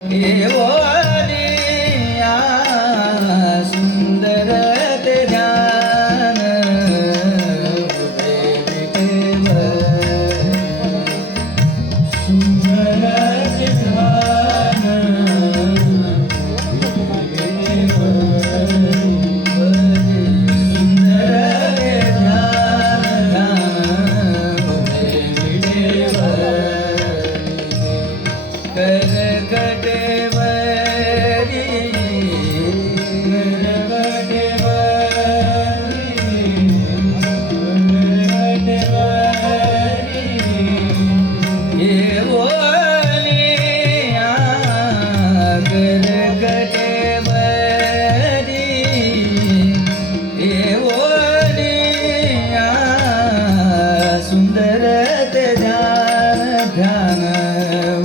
येवोनिया सुंदर ते ध्यान उभे विठेवर. सुंदर ते ध्यान उभे विठेवर. सुंदर ते ध्यान उभे विठेवर. करकटेवरी येवोनिया करकटेवरी येवोनिया सुंदर ते ध्यान ध्यान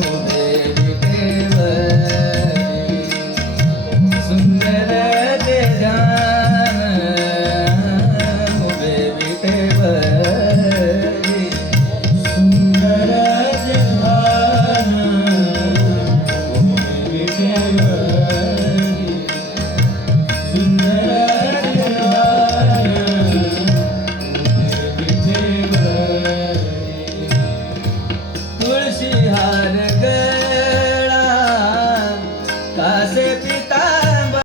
उभे विठेवरी. सुंदर ते ध्यान उभे विठेवरी. सुंदर ते ध्यान उभे विठेवरी.